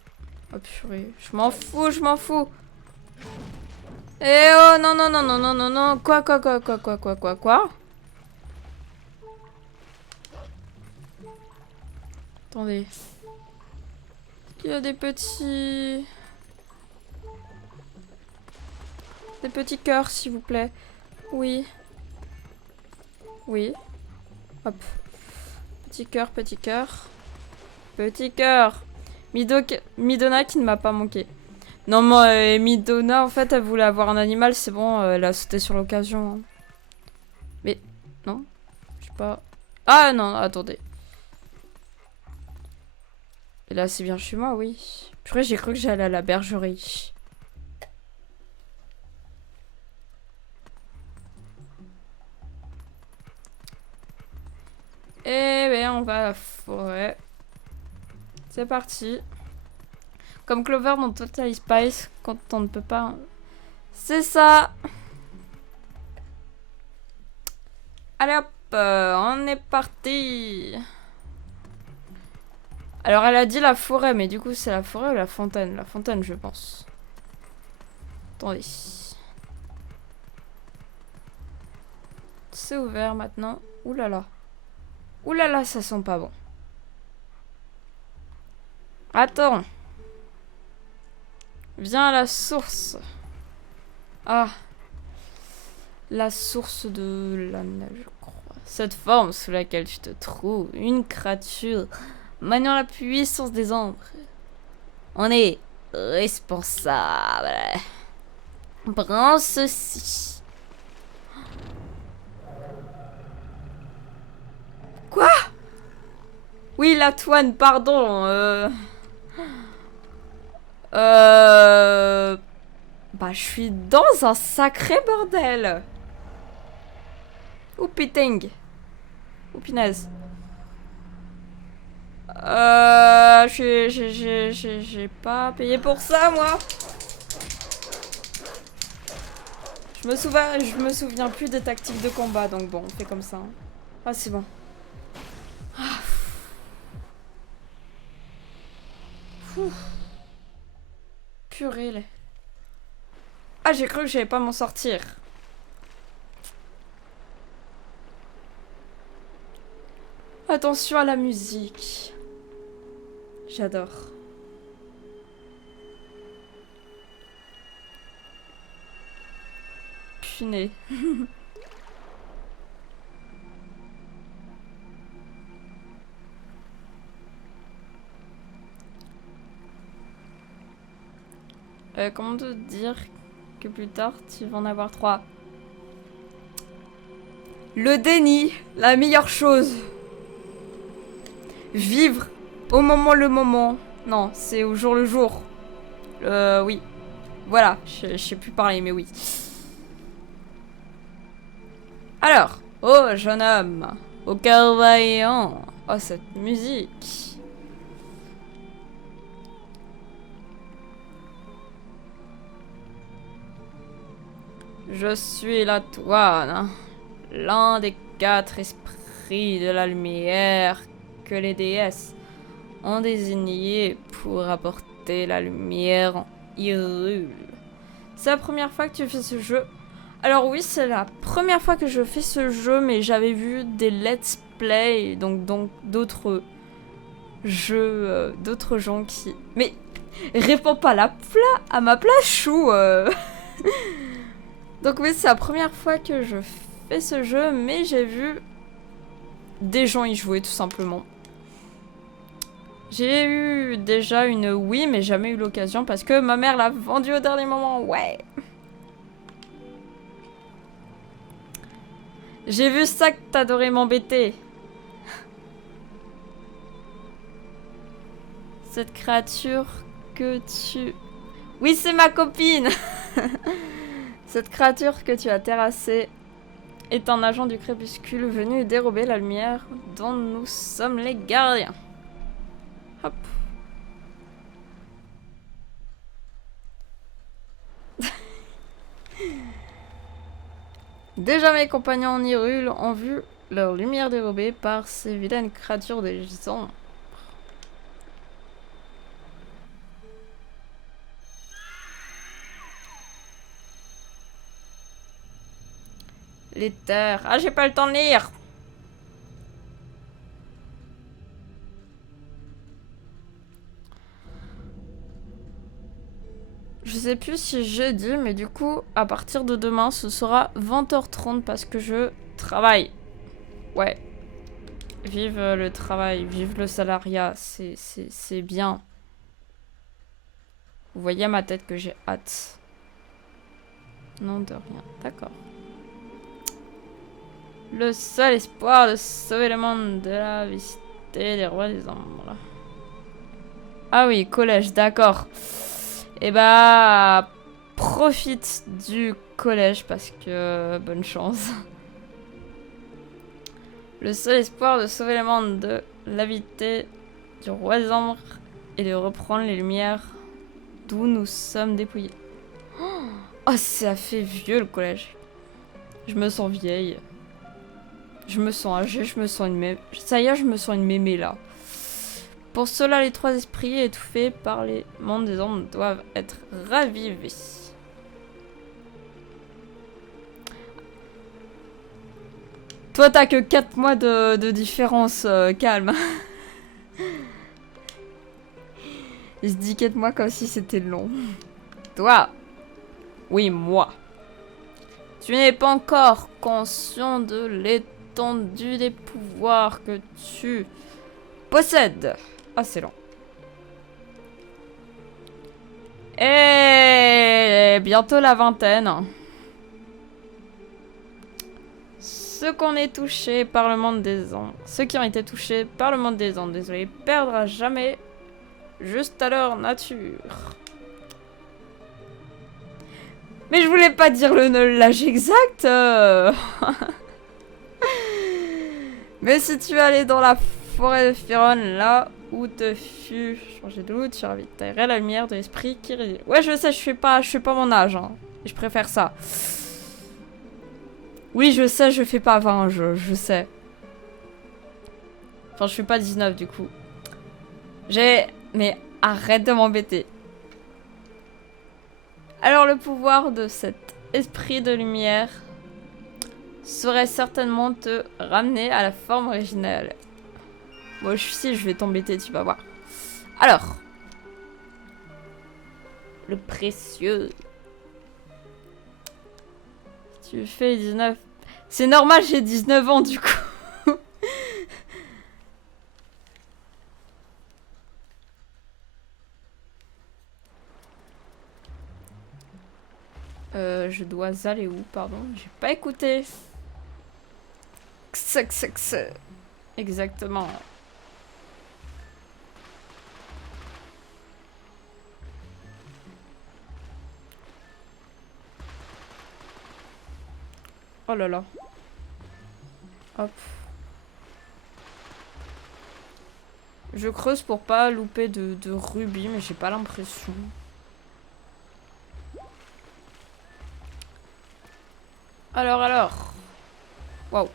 Oh purée. Je m'en fous, je m'en fous. Eh oh, non, non, non, non, non, non, non. Quoi? Attendez. Il y a des petits... Des petits cœurs, s'il vous plaît. Oui. Oui. Hop. Petit cœur, petit cœur. Petit cœur. Midona qui ne m'a pas manqué. Non, moi, Midona, en fait, elle voulait avoir un animal, c'est bon, elle a sauté sur l'occasion. Hein. Mais, non. Je sais pas... Ah, non, attendez. Et là, c'est bien chez moi, oui. Purée, j'ai cru que j'allais à la bergerie. Eh ben, on va à la forêt. C'est parti. Comme Clover dans Total Spice, quand on ne peut pas... C'est ça. Allez hop, on est parti. Alors elle a dit la forêt, mais du coup c'est la forêt ou la fontaine? La fontaine, je pense. Attendez. C'est ouvert maintenant. Ouh là là. Ouh là là, ça sent pas bon. Attends. Viens à la source. Ah. La source de la neige, je crois. Cette forme sous laquelle tu te trouves, une créature maniant la puissance des ombres. On est responsable. Prends ceci. Quoi? Oui, la toine, pardon. Bah, je suis dans un sacré bordel. Ou putain. Ou punaise. J'ai pas payé pour ça, moi. Je me souviens plus des tactiques de combat, donc bon, on fait comme ça. Hein. Ah, c'est bon. Ah. Purée, là. Ah, j'ai cru que j'allais pas m'en sortir. Attention à la musique. J'adore. Punaise. Comment te dire que plus tard tu vas en avoir 3? Le déni, la meilleure chose. Vivre au moment le moment. Non, c'est au jour le jour. Oui. Voilà, je sais plus parler, mais oui. Alors, oh jeune homme, au cœur vaillant. Oh, cette musique. Je suis la Toine, l'un des 4 esprits de la lumière que les déesses ont désigné pour apporter écouter la lumière Hyrule. C'est la première fois que tu fais ce jeu? Alors oui, c'est la première fois que je fais ce jeu, mais j'avais vu des let's play, donc d'autres jeux, d'autres gens qui... Mais réponds pas à ma place, chou. Donc oui, c'est la première fois que je fais ce jeu, mais j'ai vu des gens y jouer tout simplement. J'ai eu déjà une Wii, mais jamais eu l'occasion parce que ma mère l'a vendue au dernier moment. Ouais. J'ai vu ça que t'adorais m'embêter. Cette créature que tu... Oui, c'est ma copine. Cette créature que tu as terrassée est un agent du crépuscule venu dérober la lumière dont nous sommes les gardiens. Hop. Déjà mes compagnons en Hyrule ont vu leur lumière dérobée par ces vilaines créatures des ombres. Les terres. Ah, j'ai pas le temps de lire. Je sais plus si j'ai dit, mais du coup, à partir de demain, ce sera 20h30 parce que je travaille. Ouais. Vive le travail, vive le salariat, c'est bien. Vous voyez à ma tête que j'ai hâte. Non, de rien. D'accord. Le seul espoir de sauver le monde de la visiter des rois des ombres. Ah oui, collège, d'accord. Et bah, profite du collège parce que bonne chance. Le seul espoir de sauver le monde de l'habité du roi des ombres et de reprendre les lumières d'où nous sommes dépouillés. Oh, ça fait vieux le collège. Je me sens vieille. Je me sens âgée, je me sens une mémé. Ça y est, je me sens une mémé là. Pour cela, les trois esprits étouffés par les mondes des ombres doivent être ravivés. Toi, t'as que 4 mois de différence, calme. Il se dit 4 mois comme si c'était long. Toi. Oui, moi. Tu n'es pas encore conscient de l'étendue des pouvoirs que tu possèdes. Ah, c'est long. Et bientôt la vingtaine. Ceux qu'on est touchés par le monde des ombres. Ceux qui ont été touchés par le monde des ombres, désolé, perdre à jamais juste à leur nature. Mais je voulais pas dire l'âge exact. Mais si tu allais dans la forêt de Firon, là où te fut changé de loup, tu ravitaillerais la lumière de l'esprit qui réside. Ouais, je sais, je fais pas mon âge. Hein. Je préfère ça. Oui, je sais, je fais pas 20, je sais. Enfin, je fais pas 19 du coup. Mais arrête de m'embêter. Alors le pouvoir de cet esprit de lumière serait certainement te ramener à la forme originale. Bon, je vais t'embêter, tu vas voir. Alors. Le précieux. Tu fais 19... C'est normal, j'ai 19 ans du coup. Je dois aller où, pardon? J'ai pas écouté. Exactement. Oh là là. Hop. Je creuse pour pas louper de rubis, mais j'ai pas l'impression. Alors. Waouh.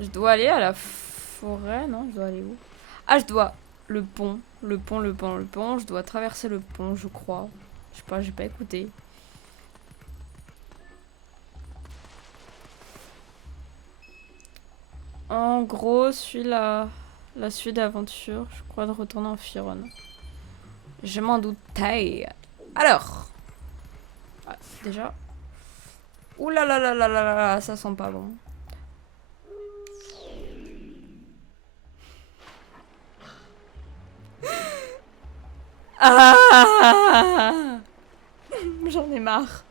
Je dois aller à la forêt, non? Je dois aller où? Ah, je dois... Le pont. Je dois traverser le pont, je crois. Je sais pas, j'ai pas écouté. En gros, suis la suite d'aventure. Je crois de retourner en Firon. Je m'en doutais. Alors. Ah, déjà. Ouh là là là là là là, ça sent pas bon. Ah j'en ai marre.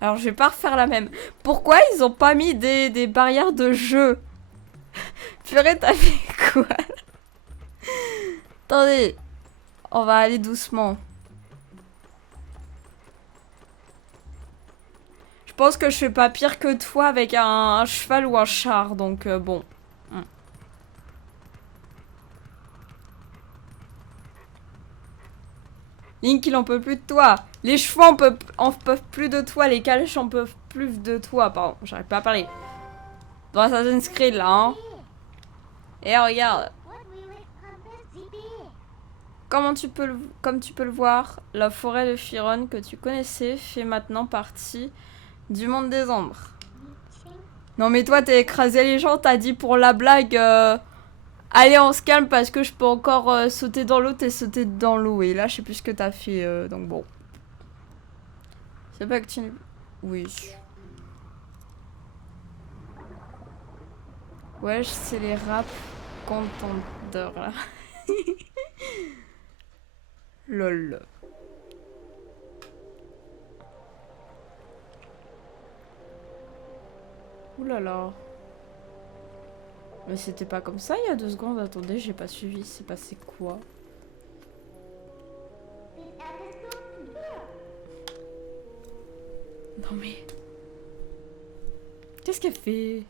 Alors je vais pas refaire la même. Pourquoi ils ont pas mis des barrières de jeu? Purée, t'as fait quoi? Attendez. On va aller doucement. Je pense que je fais pas pire que toi avec un cheval ou un char, donc bon. Link, il en peut plus de toi. Les chevaux en peuvent plus de toi. Les calèches en peuvent plus de toi. Pardon, j'arrive pas à parler. Dans Assassin's Creed, là, hein. Et regarde. Comme tu peux le voir, la forêt de Firon que tu connaissais fait maintenant partie du monde des ombres. Non mais toi, t'as écrasé les gens, t'as dit pour la blague... Allez, on se calme parce que je peux encore sauter dans l'eau, t'es sauté dans l'eau. Et là, je sais plus ce que t'as fait, donc bon. C'est pas que tu... Oui. Wesh, c'est les rap contendeurs, là. Lol. Ouh là là. Mais c'était pas comme ça il y a 2 secondes. Attendez, j'ai pas suivi. C'est passé quoi? Non mais... Qu'est-ce qu'elle fait?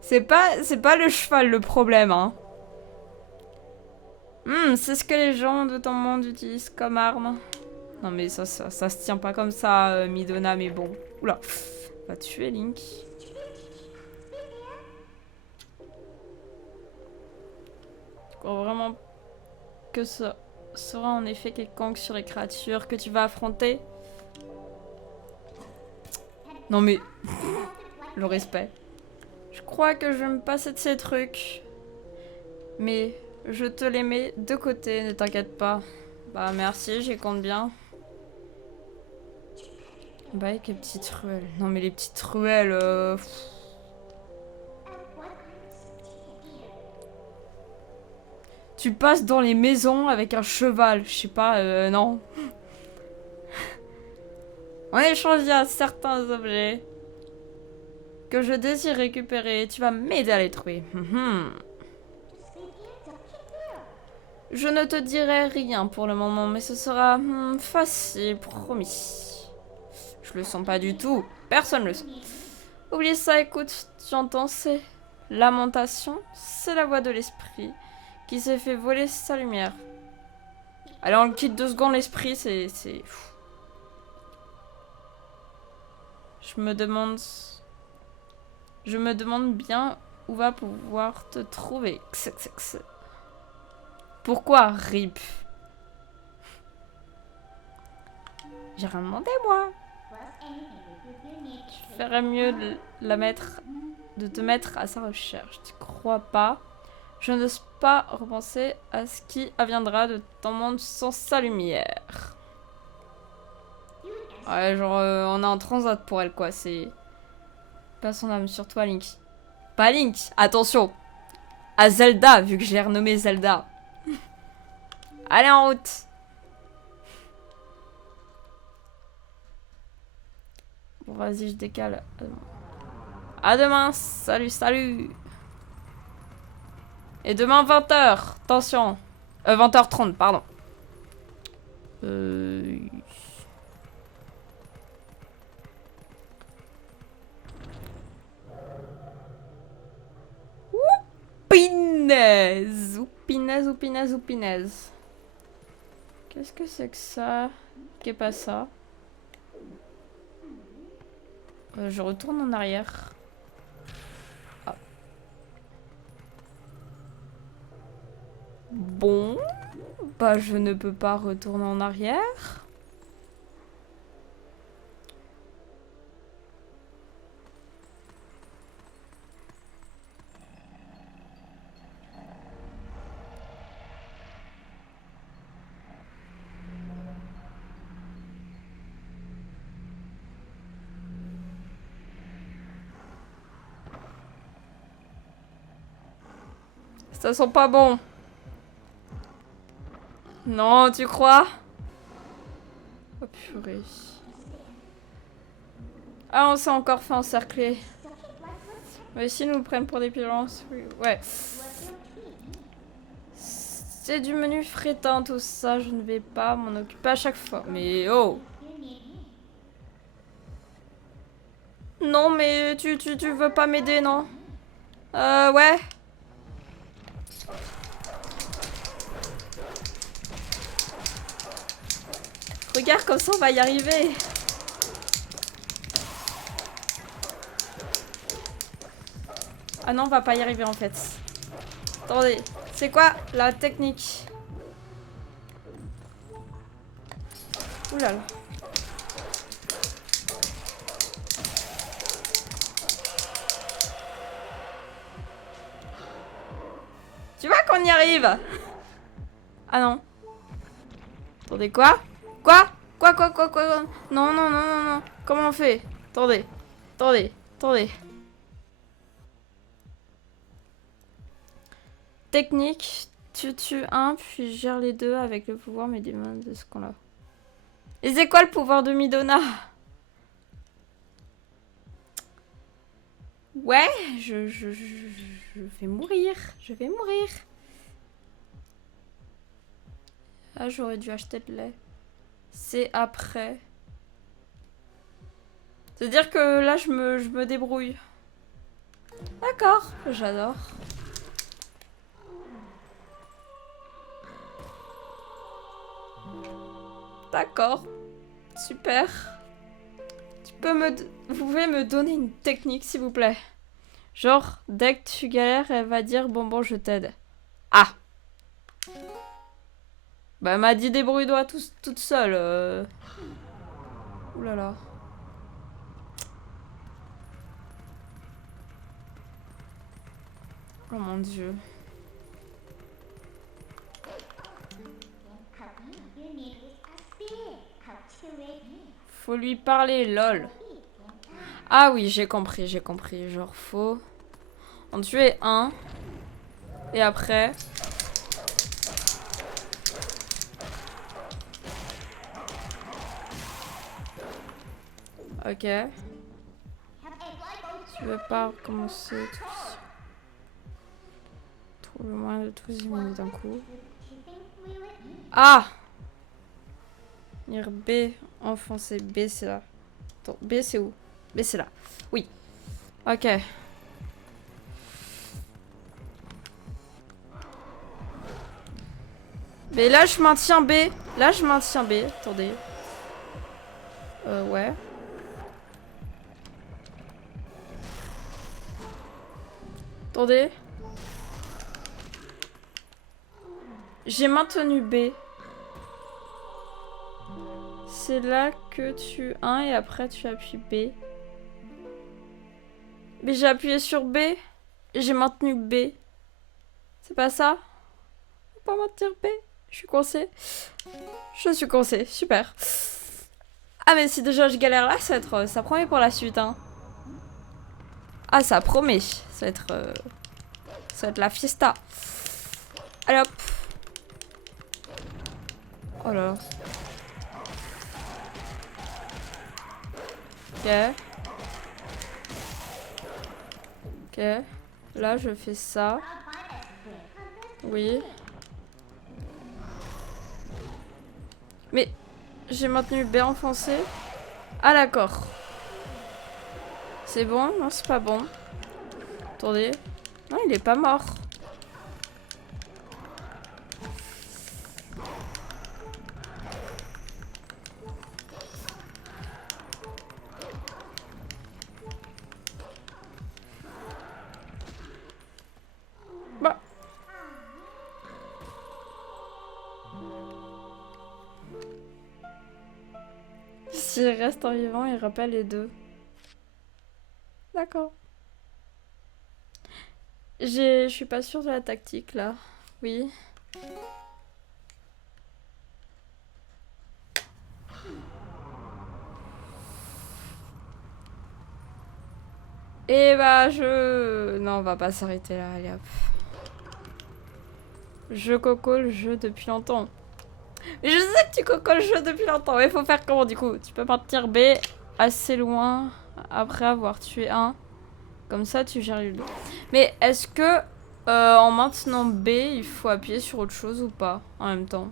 C'est pas le cheval le problème, hein. C'est ce que les gens de ton monde utilisent comme arme. Non mais ça se tient pas comme ça, Midona, mais bon. Oula. Va tuer Link. Je crois vraiment que ça sera en effet quelconque sur les créatures que tu vas affronter. Non mais... Le respect. Je crois que je vais me passer de ces trucs. Mais je te les mets de côté, ne t'inquiète pas. Bah merci, j'y compte bien. Bah avec les petites ruelles. Non mais les petites ruelles... Tu passes dans les maisons avec un cheval. Je sais pas, non. En échange, il y a certains objets que je désire récupérer. Tu vas m'aider à les trouver. Je ne te dirai rien pour le moment, mais ce sera facile, promis. Je le sens pas du tout. Personne le sent. Oublie ça, écoute, tu entends ces lamentations? C'est la voix de l'esprit qui s'est fait voler sa lumière. Allez, on le quitte 2 secondes, l'esprit, c'est... Je me demande bien où va pouvoir te trouver. Pourquoi RIP? J'ai rien demandé, moi. Je ferais mieux de te mettre à sa recherche. Tu crois pas? Je n'ose pas repenser à ce qui adviendra de ton monde sans sa lumière. Ouais, genre, on est en transat pour elle, quoi. C'est... Pas son âme sur toi, Link. Pas Link, attention. À Zelda, vu que je l'ai renommé Zelda. Allez, en route. Bon, vas-y, je décale. À demain. Salut, salut. Et demain, 20h. Attention. 20h30, pardon. Oupinaise. Oupinaise, oupinaise, oupinaise. Qu'est-ce que c'est que ça? Qu'est pas ça? Je retourne en arrière. Ah. Bon. Bah je ne peux pas retourner en arrière. Ça sent pas bon. Non, tu crois? Oh purée. Ah, on s'est encore fait encercler. Mais si nous prennent pour des violences, oui. Ouais. C'est du menu frétin, tout ça. Je ne vais pas m'en occuper à chaque fois. Mais oh! Non, mais tu veux pas m'aider, non? Ouais. Regarde, comme ça, on va y arriver. Ah non, on va pas y arriver, en fait. Attendez. C'est quoi la technique? Ouh là là. Tu vois qu'on y arrive? Ah non. Attendez, quoi? Quoi? Quoi? Non, non, non, non, non. Comment on fait? Attendez. Attendez. Attendez. Technique. Tu tues un, puis gère les deux avec le pouvoir mais des mains de ce qu'on a. Et c'est quoi le pouvoir de Midona? Ouais, je vais mourir. Je vais mourir. Ah, j'aurais dû acheter de lait. C'est après. C'est-à-dire que là, je me débrouille. D'accord, j'adore. D'accord. Super. Vous pouvez me donner une technique, s'il vous plaît? Genre, dès que tu galères, elle va dire bon, je t'aide. Ah! Bah, elle m'a dit débrouille-toi toute seule. Ouh là là. Oh mon dieu. Faut lui parler, lol. Ah oui, j'ai compris. Genre, faut en tuer un. Et après... Ok. Tu veux pas recommencer tous. Trouve le moyen de tous éliminer d'un coup. Ah! Lire B, enfoncer. B, c'est là. Attends, B, c'est où? B, c'est là. Oui. Ok. Mais là, je maintiens B. Attendez. Ouais. Attendez. J'ai maintenu B. C'est là que tu 1 et après tu appuies B. Mais j'ai appuyé sur B et j'ai maintenu B. C'est pas ça? On peut pas maintenir B? Je suis coincée. Je suis coincée. Super. Ah mais si déjà je galère là, ça promet pour la suite. Hein. Ah ça promet. Ça va être la fiesta. Allez hop. Oh là. Ok. Ok. Là, je fais ça. Oui. Mais j'ai maintenu B enfoncé. Ah d'accord. C'est bon? Non, c'est pas bon. Attendez. Non, il est pas mort. S'il reste en vivant, il rappelle les deux. D'accord. Je suis pas sûre de la tactique là. Oui. Et bah non, on va pas s'arrêter là, allez hop. Je coco le jeu depuis longtemps. Mais je sais que tu coco le jeu depuis longtemps. Mais faut faire comment du coup? Tu peux maintenir B assez loin après avoir tué un. Comme ça tu gères le. Mais est-ce que en maintenant B, il faut appuyer sur autre chose ou pas en même temps?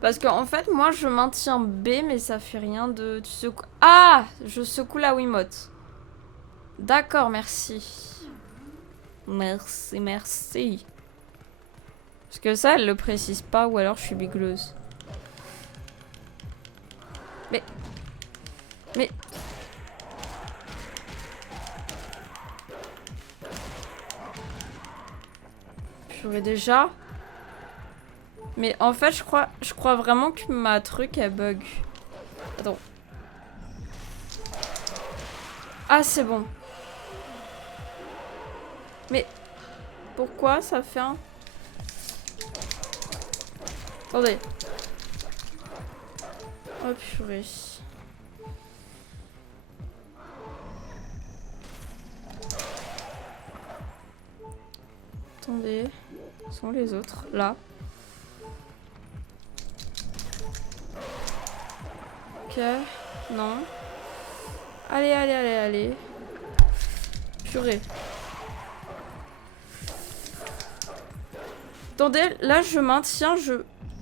Parce qu'en fait, moi, je maintiens B, mais ça fait rien de... Tu secoues... Ah! Je secoue la Wiimote. D'accord, merci. Merci, merci. Parce que ça, elle le précise pas, ou alors je suis bigleuse. Mais... J'aurais déjà... Mais en fait, je crois vraiment que ma truc, elle bug. Attends. Ah, c'est bon. Mais... Pourquoi ça fait un... Attendez. Oh purée. Attendez. Où sont les autres? Là. Ok. Non. Allez, allez, allez, allez. Purée. Attendez, là je maintiens,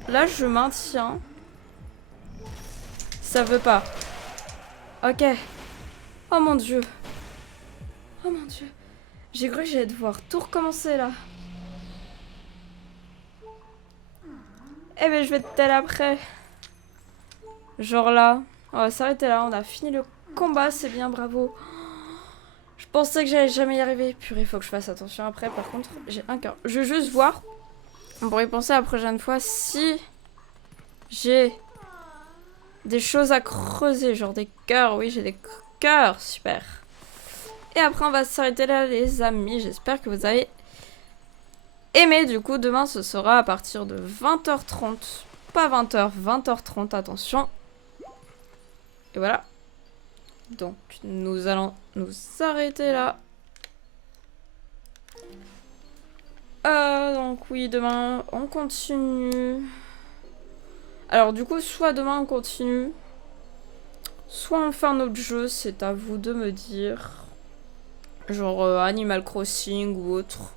Là je maintiens. Ça veut pas. Ok. Oh mon dieu. Oh mon dieu. J'ai cru que j'allais devoir tout recommencer là. Eh ben je vais tel après. Genre là. On va s'arrêter là, on a fini le combat, c'est bien, bravo. Je pensais que j'allais jamais y arriver. Purée, faut que je fasse attention après, par contre, j'ai un cœur. Je veux juste voir. On pourrait penser la prochaine fois si j'ai des choses à creuser, genre des cœurs. Oui, j'ai des cœurs, super. Et après, on va s'arrêter là, les amis. J'espère que vous avez aimé. Du coup, demain, ce sera à partir de 20h30. Pas 20h, 20h30, attention. Et voilà. Donc, nous allons nous arrêter là. Donc oui, demain, on continue. Alors du coup, soit demain on continue, soit on fait un autre jeu, c'est à vous de me dire. Genre Animal Crossing ou autre.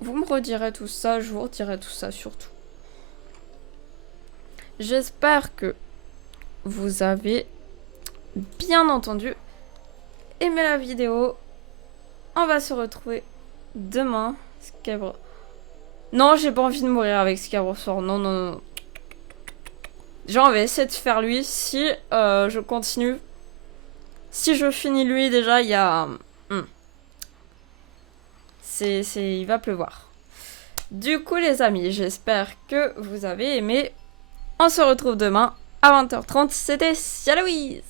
Vous me redirez tout ça, je vous redirai tout ça surtout. J'espère que vous avez bien entendu aimé la vidéo. On va se retrouver demain. Non, j'ai pas envie de mourir avec Scabrosaur. Non, non, non. Genre, on va essayer de faire lui. Si je continue. Si je finis lui, déjà, il y a... Il va pleuvoir. Du coup, les amis, j'espère que vous avez aimé. On se retrouve demain à 20h30. C'était Ciao Louise!